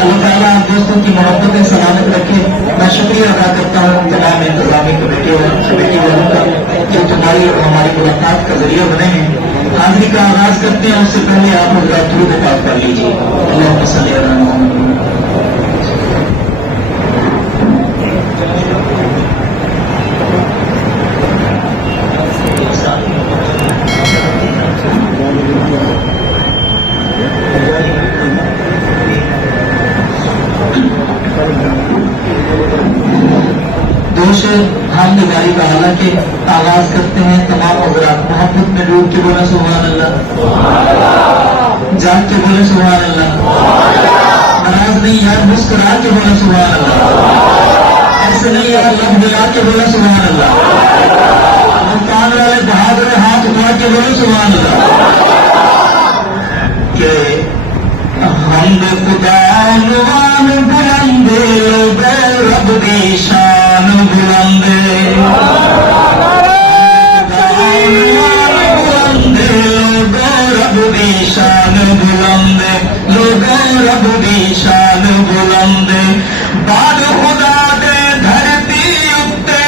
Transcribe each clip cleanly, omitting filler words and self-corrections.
اللہ تعالیٰ آپ دوستوں کی محبتیں سلامت رکھے. میں شکریہ ادا کرتا ہوں تمام انتظامی کمیٹی والوں کا جو تمہاری اور ہماری ملاقات کا ذریعہ بنے ہیں. حاضری کا آغاز کرتے ہیں. اس سے پہلے آپ حضرات درود پاک پڑھ لیجیے. اللہم صلی علی محمد. ہم نگاری کا حالانکہ آغاز کرتے ہیں. تمام حضرات محبت میں ڈوب کے بولے سبحان اللہ, جان کے بولے سبحان اللہ, ناراض نہیں یار مسکرا کے بولے سبحان اللہ, ایسے نہیں یار لب ملا کے بولے سبحان اللہ, ملتان والے بہادر ہاتھ اٹھا کے بولے سبحان اللہ. کہ حمد خدا نوان بلندے لوگ رب دی شان بلندے, رب دی شان بلندے لوگ رب دی شان بلندے. بعد خدا دے دھرتی اتے,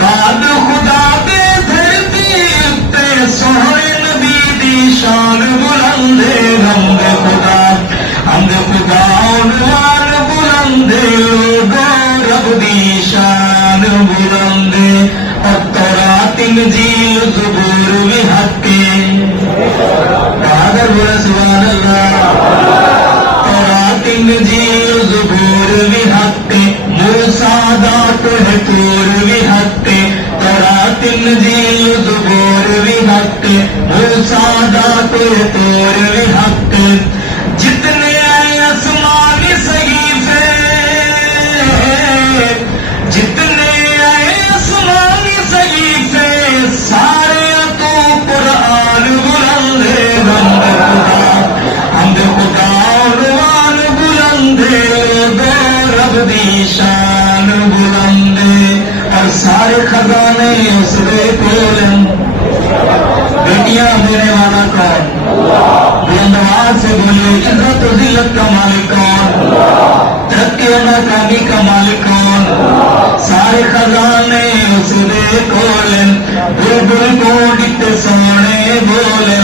بعد خدا دے دھرتی اتے سوہنے نبی دی شان بلندے. حمد خدا حمد خدا عنوان بلندے لوگ رب دی شان بلندے. اور تورات انجیل زبور بھی حقے, بہادر بولے سبحان اللہ. تورات انجیل زبور بھی حقے, موسیٰ دا کوہ طور بھی حقے. تورات انجیل زبور بھی حقے, موسیٰ دا کوہ طور بھی حقے. جتنے آسمانی صحیفے, جتنے آسمانی صحیفے سارے تو قرآن بلندے. حمد خدا عنوان بلندے لوگ رب دی شان بلندے. اور سارے خزانے اس دے کول. بیٹیاں دینے والا کون؟ بلند آواز سے بولے عزت و ذلت کا مالک کون؟ ترقی و ناکامی کا مالک کون؟ سارے خزانے اس دے کول. بلبل کو ڈٹے سونے بولے,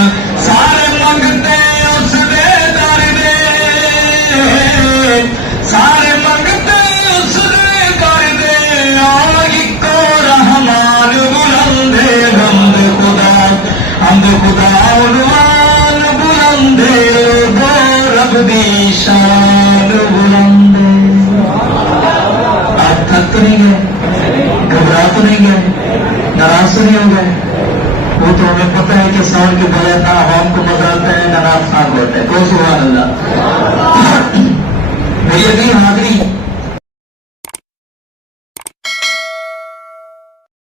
سارے منگتے اس دے در دے, سارے منگتے اس دے در دے. آگ کو رحمان بلندے. حمد خدا حمد خدا عنوان بلندے لوگ رب دی شان بلندے. آپ تھک تو نہیں گئے, گھبرا تو نہیں گئے, ناراض تو نہیں ہو گئے؟ وہ تو ہمیں پتہ ہے کہ ساؤنڈ کے بغیر نہ عوام کو مزہ آتا ہے نہ ناز خان ہوتا ہے. کو سبحان اللہ.